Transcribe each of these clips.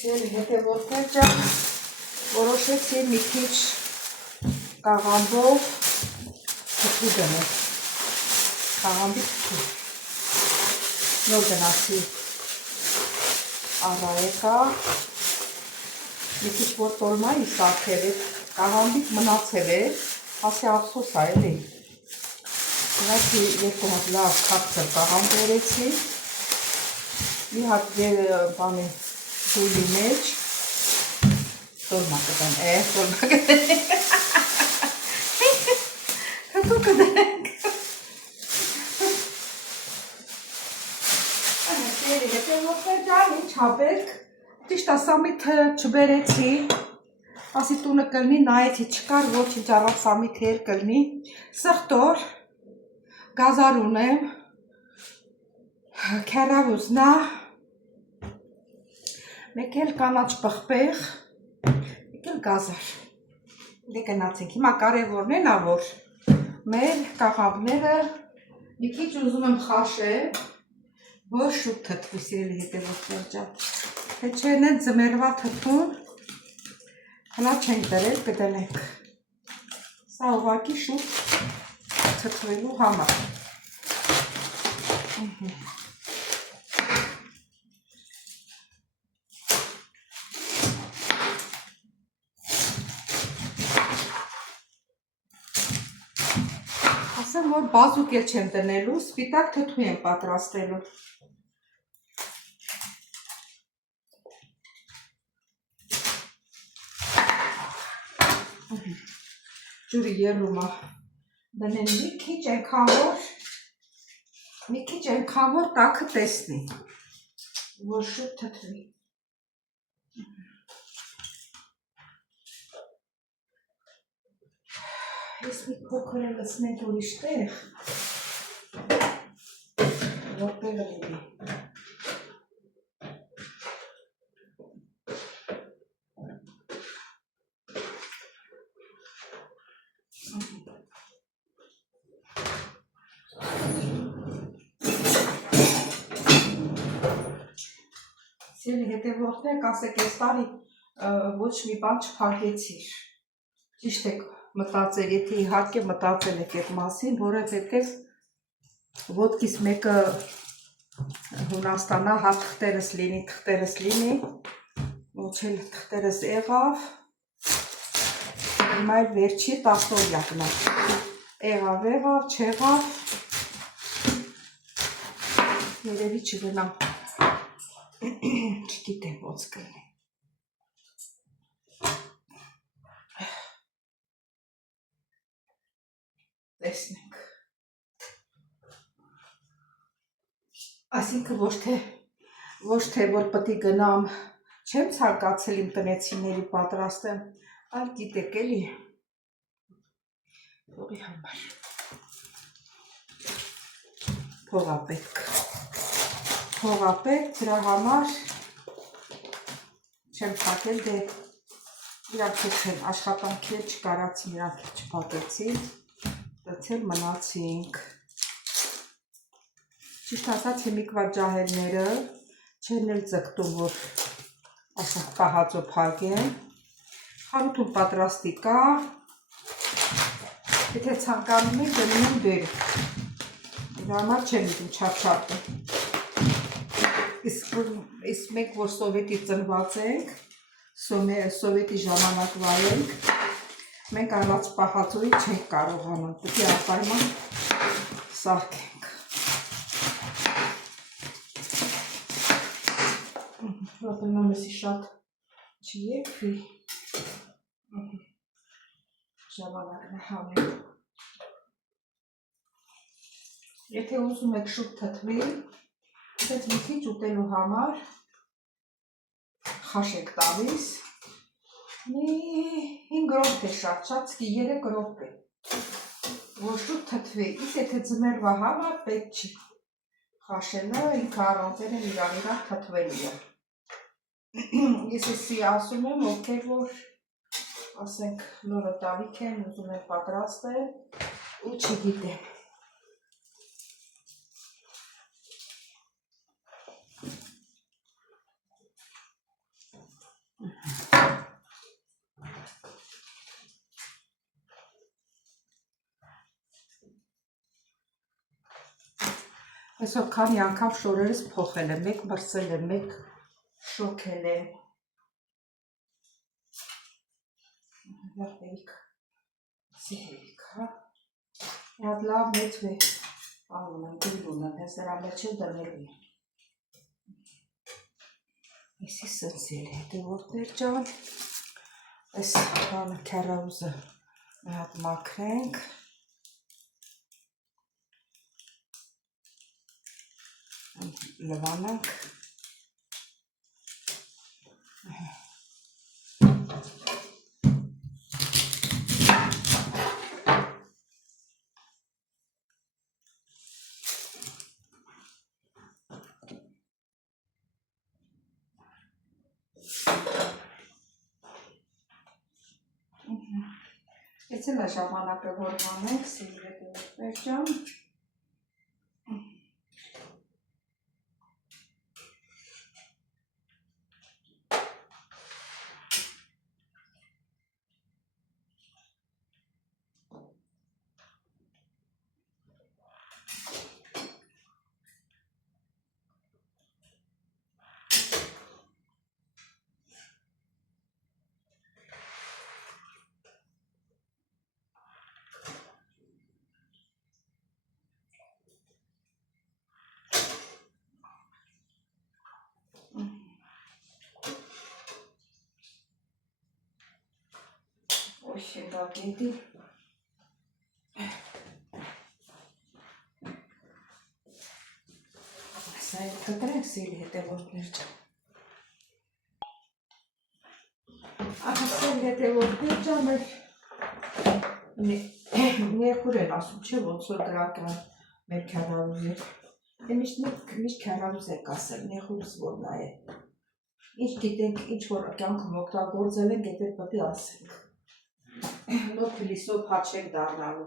Սիրելի հետևորդներ ջան, որոշեցի մի քիչ կաղամբով թթու դնել, կաղամբի թթու, նոր գնացի առայեկա, մի քիչ որ տոլմայի սարքել է, կաղամբիկ մնացել է, ասի ափսոս է էլի, գնացի երկու հատ լավ քաղցր կաղամբ բերեցի, մի հատ բանի դուլի մեջ, տոլմա կտեմ, տոլմա կտեմ, թթու կտենք, հետևորդներ ջան, ինչ հապեք, ճիշտ ասամիթը չբերեցի, ասի տունը կլնի, նայեցի չկար, ոչինչ առավ սամիթը էր կլնի, սխտոր, գազար ունեմ, քեռավուզնա, մեկ էլ կանաչ պղպեղ, մեկ էլ գազար, դե գնացինք, հիմա կարևորն է նա, որ մեր կաղամբները մի քիչ ուզում եմ խաշել, որ շուտ թթվի, սիրելի հետևորդներ ջան, թե չեն են ձմեռվա թթուն, հլա չենք դրել, կդնենք, սա ուղղակի շուտ թթվելու համար, ասեմ, որ բազուկ էլ չեմ դնելու, սպիտակ թթու եմ պատրաստելու, ջուրի ելումա դնեն մի քիչ ենքան որ տաքը տեսնի, որ շուտ թթվի, ես մի փոքր է լցնենք ուրիշ տեղ, որտեղ լինի, Սիրելի հետևորդներ, կասեք ես տարի ոչ մի բան չփակեցիր, ճիշտ եք մտածել, եթե իհարկե մտածել եք այդ մասին, որովհետև ոտքիս մեկը Հունաստանա, հա թղթերս լինի, ոչ էլ թղթերս եղավ, հիմա էլ վերջի 10 օրյակն է, եղավ, չեղավ, երևի չգնամ, չգիտեմ ոնց կլինի, տեսնենք, այսինքն ոչ թե որ պետք է գնամ, չեմ ցանկացել իմ տնեցիների պատրաստեմ, այլ գիտեք էլի, փողի համար, փողա պետք, դրա համար չեմ փակել, դե իրանք չեն աշխատանքի էլ չկարացին, իրանք էլ չփակեցին, դցել մնացինք, ճիշտ ասած հիմիկվա ջահելները չեն էլ ձգտում, որ ասենք պահածո փակեն, խանութում պատրաստի կա, եթե ցանկանում եք դնում եմ բեր, դրա համար չեմ ուզում չափչապում, իսկ մենք որ սովետի ծնված ենք, սովետի ժամանակվա ենք, մենք առանց պահածոյի չենք կարողանում, պետք է անպայման սարքենք, Ռոտնամ էսի շատ չի եկվի, ժամանակն է համեն, եթե ուզում եք շուտ թթվի, Դեց մի քիչ ուտելու համար խաշեք տալիս, մի 5 րոպե շատ, ցկի 3 րոպե, որ շուտ թթվի, իսկ եթե ձմեռվա համար պետք չի խաշելը, ինքը առանձին է իրան թթվելու է, ես էսի ասում եմ, ովքեր որ ասենք նորը տալիք են, ուզում են պատրաստել ու չգիտեմ, Այսօր քանի անգամ շորերս փոխել եմ, մեկ մրցել եմ, մեկ շոքել եմ։ Հերիք, սիրիք, հա։ Հատ լավ մեծ է, անում եմ, դիրում եմ, ես նրա մեջ եմ դնելու։ Եսի սնցել է, հետևորդներ ջան, այս բանը քեռաուզը մի հատ մաքրենք։ Լվանանք։ Եցել է ժամանակը, որ հանենք, սիրի հետևորդներ ջան։ Ой, շեգագետի։ Սա էլ կտրենք սիրի հետևորդներ ջան։ Սիրի հետևորդներ ջան, ներքուր են ասում, չէ, ոնց որ գրական մեր քեռաուզի։ Միշտ քեռաուզ եք ասել, ներքուրս որ նա է։ Ինչ գիտենք, ինչ որ կյանքում օգտագործել ենք, եթե պետք է ասենք։ Նոր փիլիսով հաչեք դառնալու։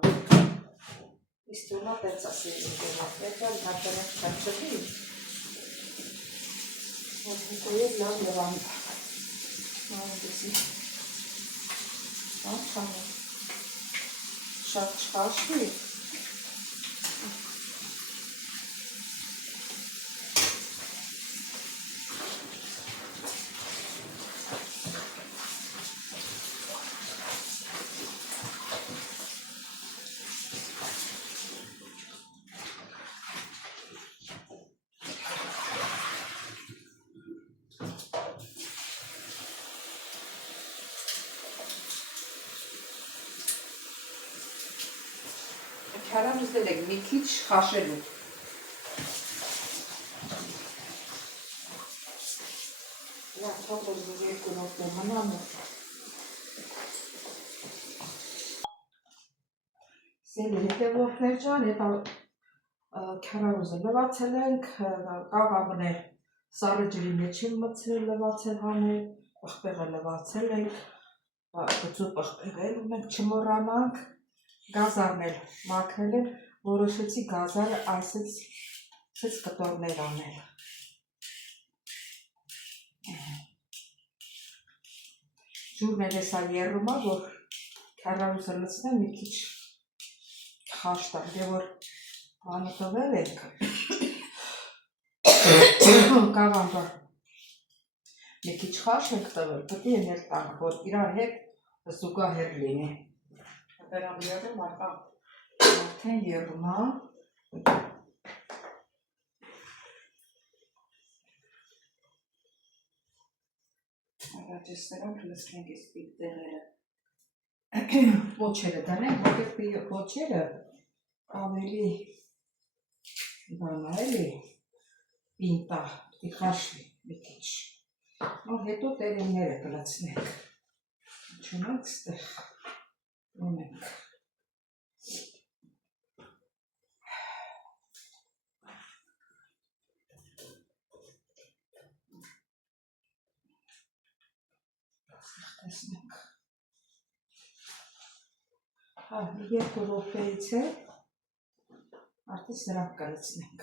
Իսկ դուրնա տենց ասել հետևորդներ ջան, հաճանակ չաչելի։ Որ հետո ետ լավ լվան։ Դեսի։ Ահա։ Շատ չխաշվի։ Քեռաուզել եք մի քիչ խաշելու։ Լավ, թողով երկու րոպե մնա։ Սիրի հետևորդներ ջան, հետո քեռաուզը լվացել ենք, կաղամն է սառը ջրի մեջ եմ մտցրել, լվացել հանել, պղպեղը լվացել ենք, գծու պղպեղել մենք չմոռանանք, գազարն էլ մաքրել եմ, որոշեցի գազարը այսպես կտորներ անել։ Ջուրն էլ էսա եռում է, որ քեռաուզը լցնեմ մի քիչ խաշ տամ, դե որ բանը տվել ենք, կաղամը մի քիչ խաշ ենք տվել, պետք է էլ տանք, որ իրար հետ զուգահեռ լինի։ Բերամ եղում, արդեն եղում է։ Առաջեսներով լսկենք ես պիտ տեղերը։ Ոչերը դանենք, որտեղ ոչերը ավելի բանա էլի պինտա, պիտի խաշվի մի քիչ։ Որ հետո տերենները կլացնենք։ Չունենք ստեղ, ունենք։ Տեսնենք։ Հա, երկու րոպեից է, արդեն սրանք կլցնենք։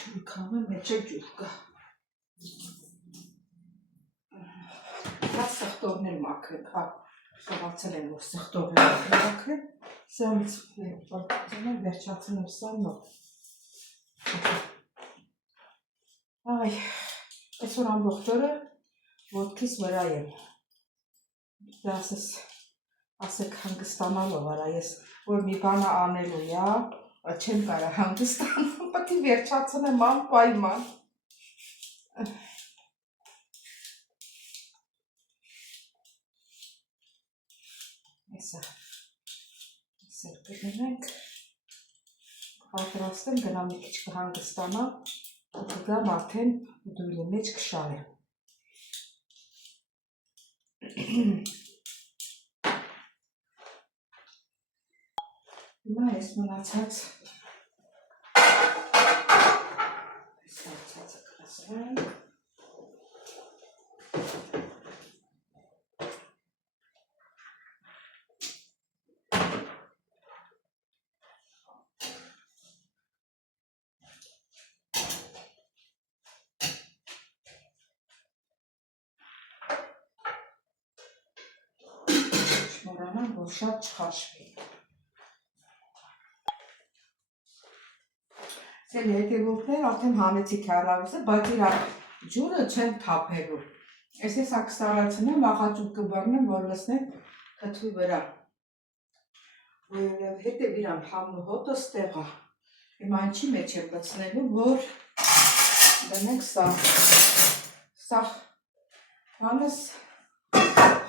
Ջուր կամը մեջը ջուր կա։ Հա սխտորներ մաքրենք, հա, սողացել են, որ սխտորներ մաքրենք, Սրանից վերջացնում սանով։ Այ, այսօր ամբողջ օրը ոտքիս վրա եմ։ Դա ասեք հանգստանալով արա, ես որ մի բանը անելու յա, չեմ կարա հանգստանալ, պետք է վերջացնեմ անպայման։ Այսա կգնենք, պատրաստեմ, գնամ մի քիչ կհանգստանամ, կգամ արդեն դույլի մեջ կշարեմ։ Հիմա ես մնացած կրասրենք։ Մորանամ, որ շատ չխաշվի։ Սելի հետևորդներ արդեն հանեցի քարավուսը, բայց իր ջուրը չեն թափելու։ Ես հա կստարացնեմ, աղաճուկ կբռնեմ, որ լսնեմ կթվի վրա։ Հետև իրան համնու հոտը ստեղա։ Հիմա ինչի մեջ եմ լցնելու, որ դնենք սաղ հանս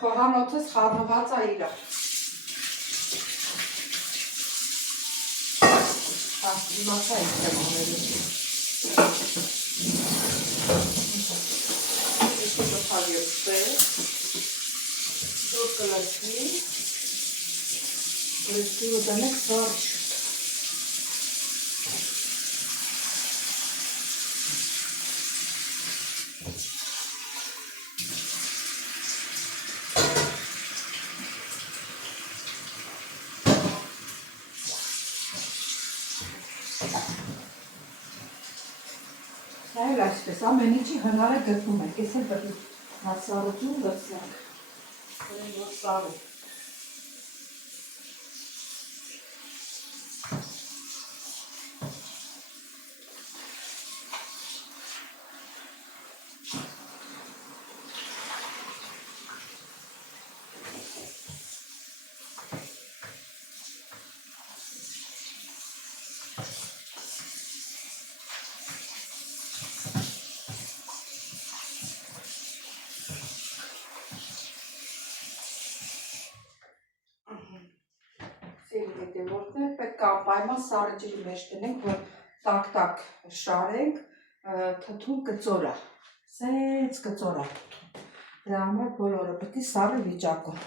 խոհանոթս խառնված է իրա։ Իմացա ինչ եմ անելու։ Իշկի տոփավ ևստե, դուր կլացվի, գրստի ու դնեք սարդ շուտ։ Այլ այսպես, ամեն ինչի հնարը գտնում ենք, ես էլ պետք է հասարություն լցնենք, որ սարում։ Հետևորդներ պետք է անպայման սարը ջրի մեջ դնենք, որ տակ-տակ շարենք, թթուն կծորա, սենց կծորա թթուն, դրա համար բոլորը պետք է սարը վիճակում։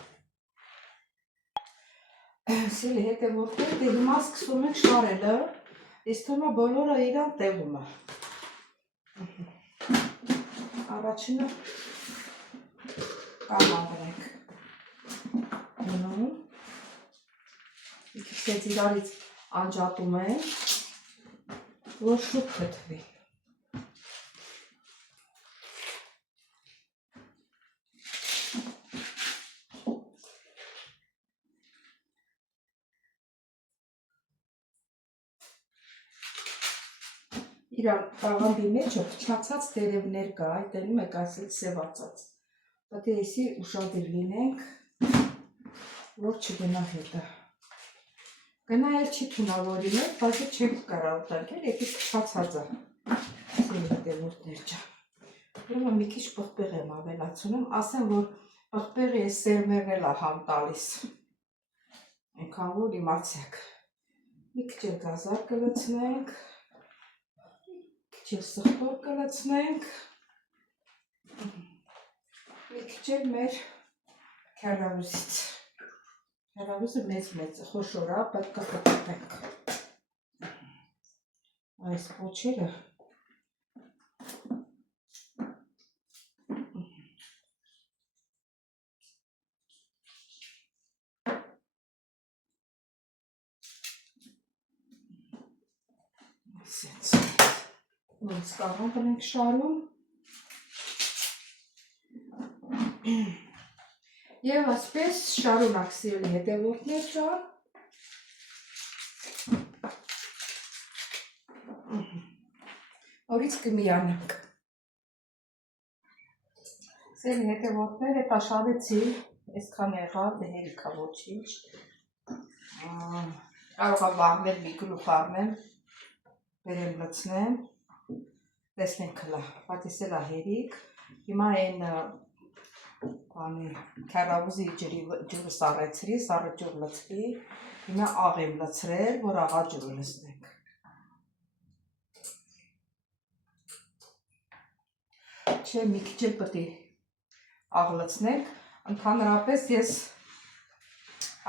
Սիրելի հետևորդներ, դե հիմա սկսում ենք շարելը, իսկ թվում է բոլորը իրան տեղում է։ Առաջինը կամադրենք։ Քիչ իրարից անջատում են, որ շուտ կթվի։ Իրան տաղանդի մեջը փչացած տերևներ կա, այդ տենում եք այսից սևացած։ Պետք է եսի ուշադիր լինենք, որ չգնա հետը։ Գնա էլ չի թունավորինել, բայց չենք կարող ուտարկել, եկի փչացած է։ Սերի հետևորդներ ջան։ Ուրեմն մի քիչ պղպեղ եմ ավելացնում, ասեմ, որ պղպեղը ես սերմերն էլ համ տալիս։ Այնքան որ իմացեք։ Մի քիչ էլ գազար կլցնենք, քիչ էլ սխտոր կլցնենք, մի քիչ էլ մեր քարավուսից։ Քարավուսը մեծ խոշոր է, պետք է խտենք։ Այս պոչերը ոնց կաղանդ ենք շարում և ասպես շարունակ սիրելի հետևորդներ ջան, Հորից կմիանանք։ Սերի հետևորդներ էտ աշարեցի, այսքան եղավ, դե հերիքա ոչինչ։ Կարող վաղներ մի գլուխ առնեմ, վերեմ լցնեմ, տեսնենք հլա, բայց ես էլ հերիք, հիմա են քարավուզի ջուրը սառեցրի, սառը ջուր լցրի, հիմա աղ եմ լցրել, որ աղա ջուրը լցնենք։ Չէ, մի քիչ էլ պետք է աղ լցնենք, ընդհանրապես ես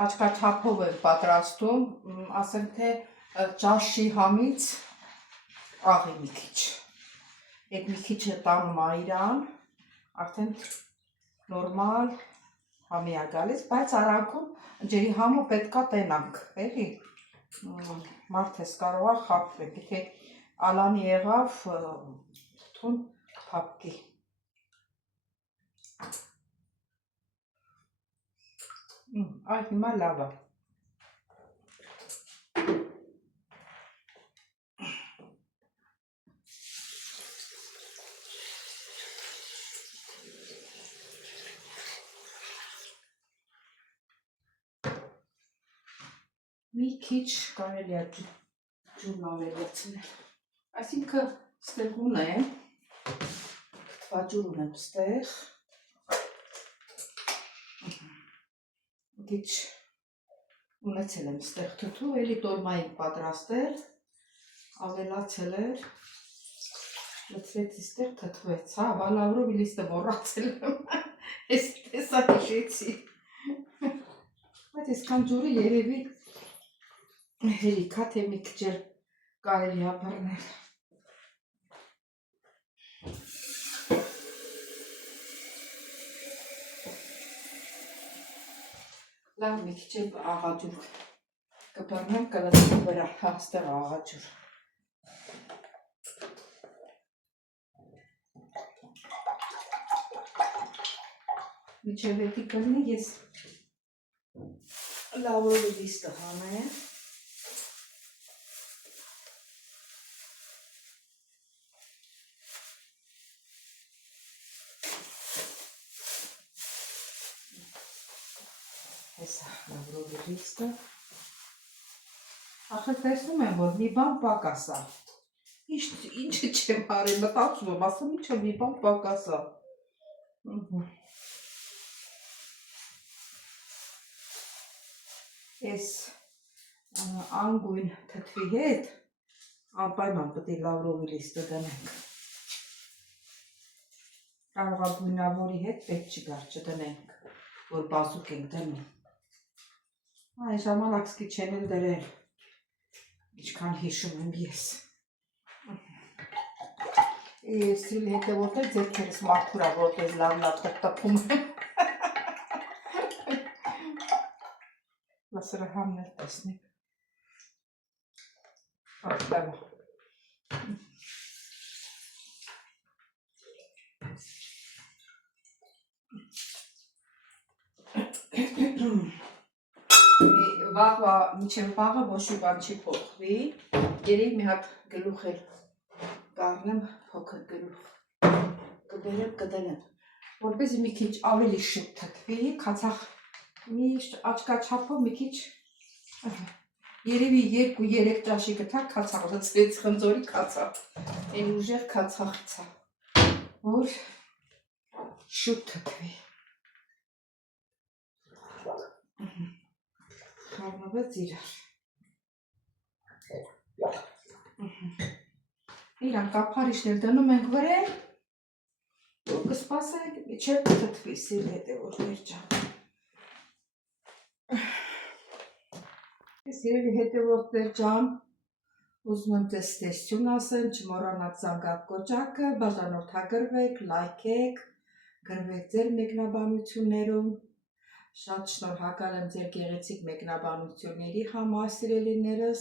աչքաչափով եմ պատրաստում, ասեմ թե ճաշի համից աղի մի քիչ, այդ մի քիչը տանում այրան, արդեն նորմալ համի է գալիս, բայց արանքում ջրի համը պետքա տենանք, էլի, մարդ ես կարող է խաբվենք, եթե ալանի եղավ, թուն փափկի։ Այ հիմա լավ է։ Մի քիչ կարելի է ջուրն ավել լցնել, այսինքն ստեղ ունեմ, թվաջուր ունեմ ստեղ, քիչ ունեցել եմ ստեղ թթու, էլի տորմա եմ պատրաստել, ավելացել էր, լցրեցի ստեղ թթվեց, հա, վալավրով իլիստը մոռացել եմ, ես տեսա հիշեցի, բայց այսքան ջուրը երևի հերիքա թե մի քիչ էլ կարելի է բռնել։ Լավ մի քիչ էլ աղաջուր կբռնեմ, կլցնեմ վրա, հա, ստեղ աղաջուր։ Մինչև էդի կլինի ես լավրով լիստը հանեմ։ Հեսա լավրով լիստը։ Ախր տեսնում եմ, որ մի բան պակաս է։ Ինչը չեմ արել, մտածում եմ, ասում ինչը մի բան պակաս է։ Ես անգույն թթվի հետ անպայման պետք է լավրովի լիստը դնենք։ Կարող է բույնավորի հետ պետք չգար չդնենք, որ բազուկ ենք դնում։ Այն ժամանակ սկի չեն էլ դրել, ինչքան հիշում եմ ես։ Սիրելի հետևորդներ, ձեռքերս մաքուր է, որպես լավ տպտպում եմ։ Լասրահանն էլ տեսնենք։ Ախտավա։ Վաղվա, միջև վաղը ոչ մի բան չի փոխվի, երեկ մի հատ գլուխ էլ կառնեմ, փոքր գլուխ, կբերեմ, կդնեմ, որպեսզի մի քիչ ավելի շուտ թթվի, քացախ միշտ աչքաչափով մի քիչ, երևի 2-3 ճաշի գտա քացախ, լցրեց խնձորի քացախ, այն ուժեղ քացախից է, որ շուտ թթվի։ Խառնվեց իրար։ Իրան կափարիչներ դնում ենք վրեն, որ կսպասենք, մինչև թթվի, սիրելի հետևորդներ ջան։ Սիրելի հետևորդներ ջան, ուզում եմ ձեզ տեսություն ասեմ, չմոռանաք զանգակ կոճակը, բաժանորդագրվեք, լայքեք, գրվեք ձեր մեկնաբանություններում։ Շատ շնորհակալ եմ ձեր գեղեցիկ մեկնաբանությունների համար, սիրելիներս,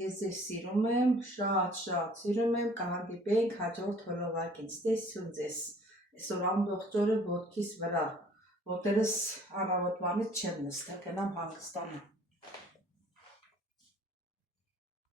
ես ձեզ սիրում եմ, շատ սիրում եմ, կհանդիպենք հաջորդ հոլովակին, տեսություն ձեզ, այսօր ամբողջ օրը ոտքիս վրա, ոտերս առավոտվանից չեմ նստել, գնամ հանգստանամ։